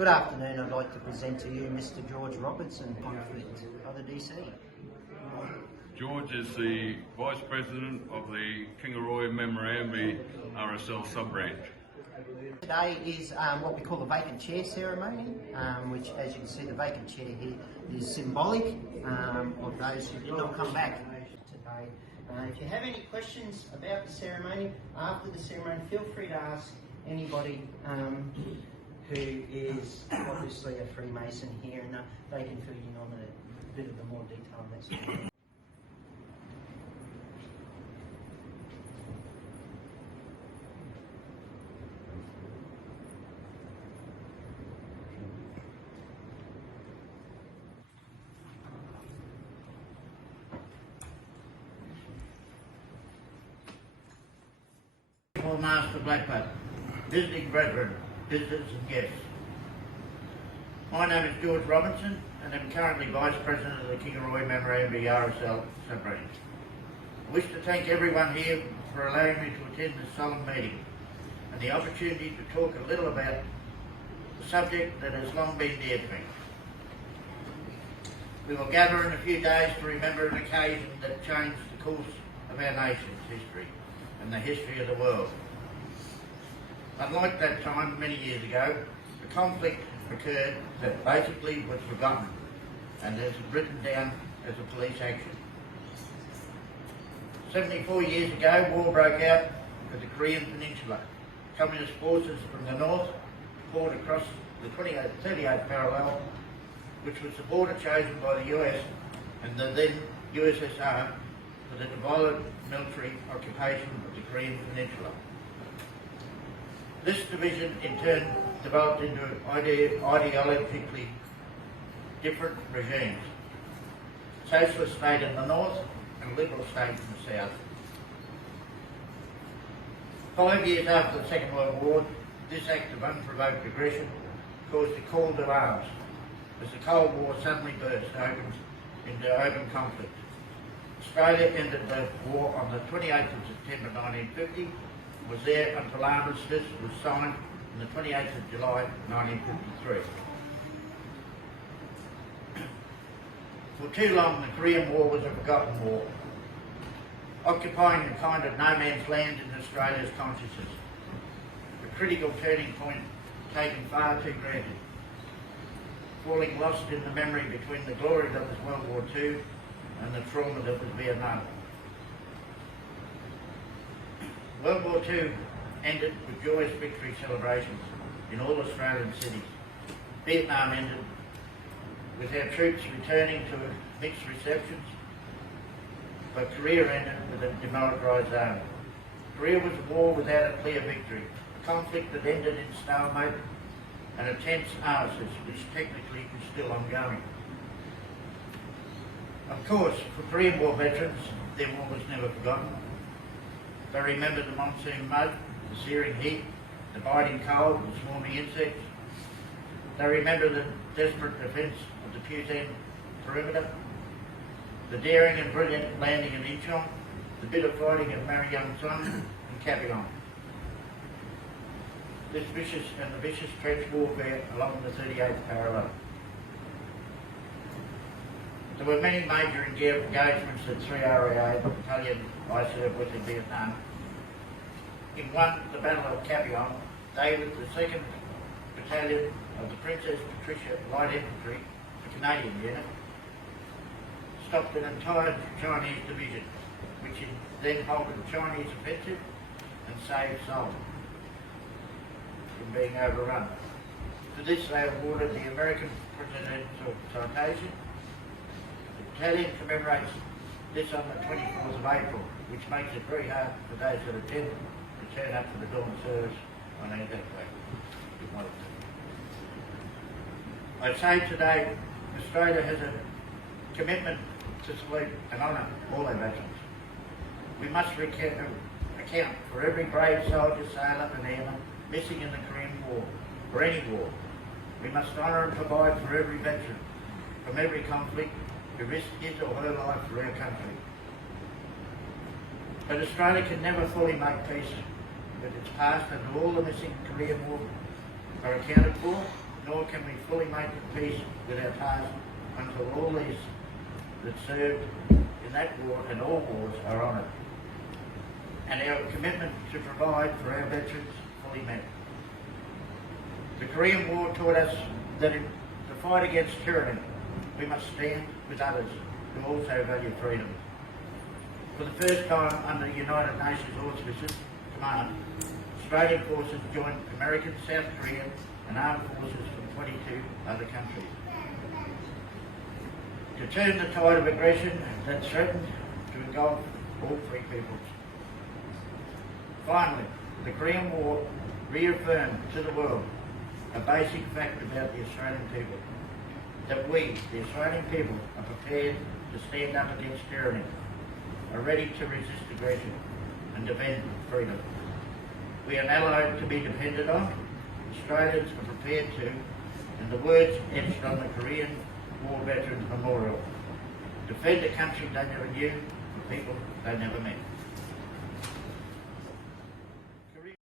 Good afternoon. I'd like to present to you Mr. George Robertson, conflict of the DC. George is the Vice President of the Kingaroy-Memerambi RSL sub-branch. Today is what we call the Vacant Chair ceremony, which, as you can see, the vacant chair here is symbolic of those who did not come back today. If you have any questions about the ceremony, after the ceremony, feel free to ask anybody who is obviously a Freemason here, and they can fill you in on a bit of the more detail on that ceremony. Worshipful Master Blackbutt, visiting brethren, visitors and guests. My name is George Robertson and I'm currently Vice President of the Kingaroy-Memerambi RSL sub-branch. I wish to thank everyone here for allowing me to attend this solemn meeting and the opportunity to talk a little about the subject that has long been dear to me. We will gather in a few days to remember an occasion that changed the course of our nation's history and the history of the world. Unlike that time many years ago, a conflict occurred that basically was forgotten and is written down as a police action. 74 years ago, war broke out at the Korean Peninsula. Communist forces from the north poured across the 38th parallel, which was the border chosen by the US and the then USSR for the violent military occupation of the Korean Peninsula. This division in turn developed into ideologically different regimes. Socialist state in the north and liberal state in the south. 5 years after the Second World War, this act of unprovoked aggression caused a call to arms as the Cold War suddenly burst open into open conflict. Australia ended the war on the 28th of September 1950, was there until armistice was signed on the 28th of July 1953. For too long, the Korean War was a forgotten war, occupying a kind of no man's land in Australia's consciousness, a critical turning point taken far too granted, falling lost in the memory between the glory that was World War II and the trauma that was Vietnam. World War II ended with joyous victory celebrations in all Australian cities. Vietnam ended with our troops returning to mixed receptions, but Korea ended with a demilitarised army. Korea was a war without a clear victory, a conflict that ended in stalemate and a tense armistice which technically is still ongoing. Of course, for Korean War veterans, their war was never forgotten. They remember the monsoon mud, the searing heat, the biting cold, the swarming insects. They remember the desperate defence of the Putin perimeter, the daring and brilliant landing at Incheon, the bitter fighting at Mariangson and Capion. The vicious trench warfare along the 38th parallel. There were many major engagements that 3RAA, the battalion I served with in Vietnam. In one, the Battle of Capion, they with the 2nd Battalion of the Princess Patricia Light Infantry, the Canadian unit, stopped an entire Chinese division, which then halted the Chinese offensive and saved Seoul from being overrun. For this they awarded the American Presidential Citation. The battalion commemorates this on the 24th of April, which makes it very hard for those that attend to turn up for the dawn service on Anzac Day. I say today, Australia has a commitment to salute and honour all our veterans. We must account for every brave soldier, sailor and airman missing in the Korean War, or any war. We must honour and provide for every veteran from every conflict who risked his or her life for our country. But Australia can never fully make peace with its past, and all the missing Korean War are accounted for, nor can we fully make peace with our past until all these that served in that war and all wars are honoured, and our commitment to provide for our veterans fully met. The Korean War taught us that in the fight against tyranny, we must stand with others who also value freedom. For the first time under the United Nations Auspices Command, Australian forces joined American, South Korean and armed forces from 22 other countries to turn the tide of aggression that threatened to engulf all three peoples. Finally, the Korean War reaffirmed to the world a basic fact about the Australian people, that we, the Australian people, are prepared to stand up against tyranny, are ready to resist aggression and defend freedom. We are not allowed to be depended on. Australians are prepared to, and the words etched on the Korean War Veterans Memorial, defend a country they never knew, the people they never met.